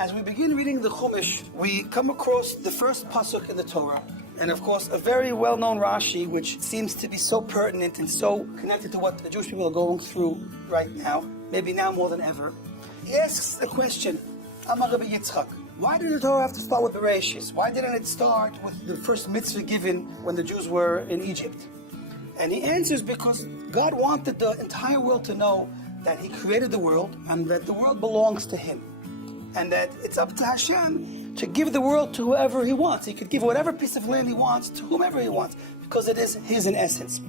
As we begin reading the Chumash, we come across the first pasuk in the Torah, and of course a very well-known Rashi, which seems to be so pertinent and so connected to what the Jewish people are going through right now, maybe now more than ever. He asks a question, Amar Rabbi Yitzchak, why did the Torah have to start with Bereshis? Why didn't it start with the first mitzvah given when the Jews were in Egypt? And he answers because God wanted the entire world to know that He created the world and that the world belongs to Him. And that it's up to Hashem to give the world to whoever He wants. He could give whatever piece of land He wants to whomever He wants, because it is His in essence.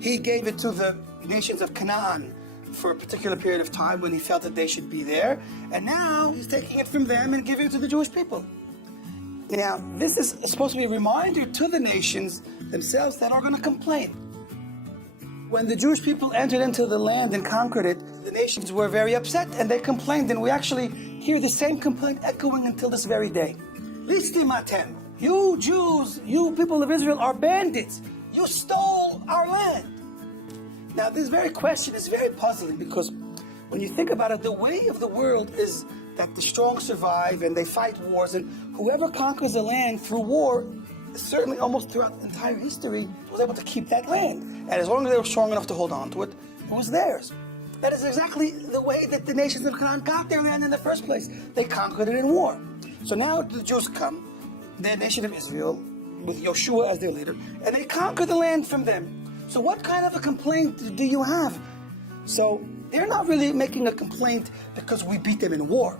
He gave it to the nations of Canaan for a particular period of time when He felt that they should be there. And now He's taking it from them and giving it to the Jewish people. Now, this is supposed to be a reminder to the nations themselves that are going to complain. When the Jewish people entered into the land and conquered it, the nations were very upset and they complained, and we actually hear the same complaint echoing until this very day. Listimatem, you Jews, you people of Israel are bandits. You stole our land. Now this very question is very puzzling, because when you think about it, the way of the world is that the strong survive and they fight wars, and whoever conquers a land through war, certainly almost throughout entire history, was able to keep that land. And as long as they were strong enough to hold on to it, it was theirs. That is exactly the way that the nations of Canaan got their land in the first place. They conquered it in war. So now the Jews come, the nation of Israel, with Yoshua as their leader, and they conquer the land from them. So what kind of a complaint do you have? So they're not really making a complaint because we beat them in war.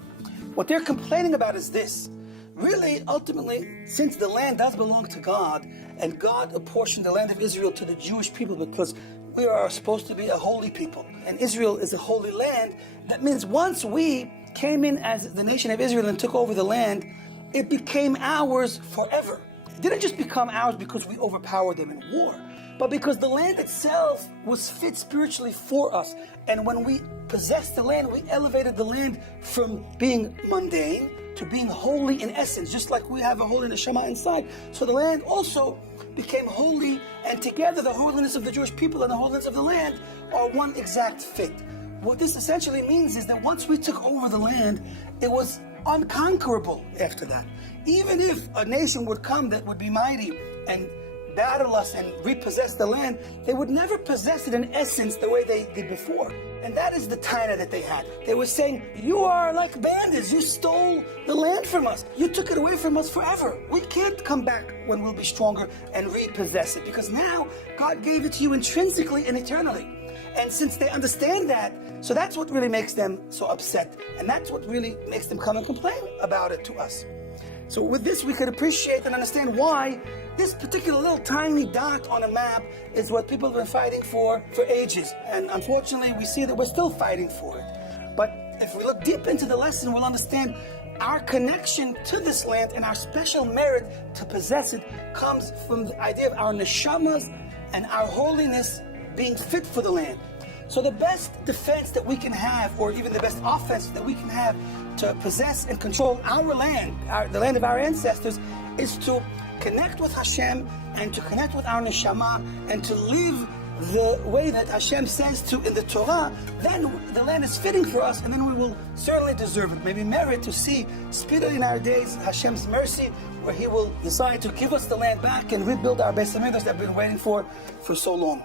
What they're complaining about is this. Really, ultimately, since the land does belong to God, and God apportioned the land of Israel to the Jewish people because we are supposed to be a holy people, and Israel is a holy land, that means once we came in as the nation of Israel and took over the land, it became ours forever. It didn't just become ours because we overpowered them in war, but because the land itself was fit spiritually for us. And when we possessed the land, we elevated the land from being mundane to being holy in essence, just like we have a holy neshama inside. So the land also became holy, and together the holiness of the Jewish people and the holiness of the land are one exact fit. What this essentially means is that once we took over the land, it was unconquerable after that. Even if a nation would come that would be mighty and battle us and repossess the land, they would never possess it in essence the way they did before. And that is the taina that they had. They were saying, you are like bandits. You stole the land from us. You took it away from us forever. We can't come back when we'll be stronger and repossess it, because now God gave it to you intrinsically and eternally. And since they understand that, so that's what really makes them so upset. And that's what really makes them come and complain about it to us. So with this, we could appreciate and understand why this particular little tiny dot on a map is what people have been fighting for ages. And unfortunately, we see that we're still fighting for it. But if we look deep into the lesson, we'll understand our connection to this land and our special merit to possess it comes from the idea of our neshamas and our holiness being fit for the land. So the best defense that we can have, or even the best offense that we can have to possess and control our land, the land of our ancestors, is to connect with Hashem and to connect with our neshama and to live the way that Hashem says to in the Torah. Then the land is fitting for us, and then we will certainly deserve it, maybe merit to see speedily in our days Hashem's mercy, where He will decide to give us the land back and rebuild our Beit HaMikdash that we've been waiting for so long.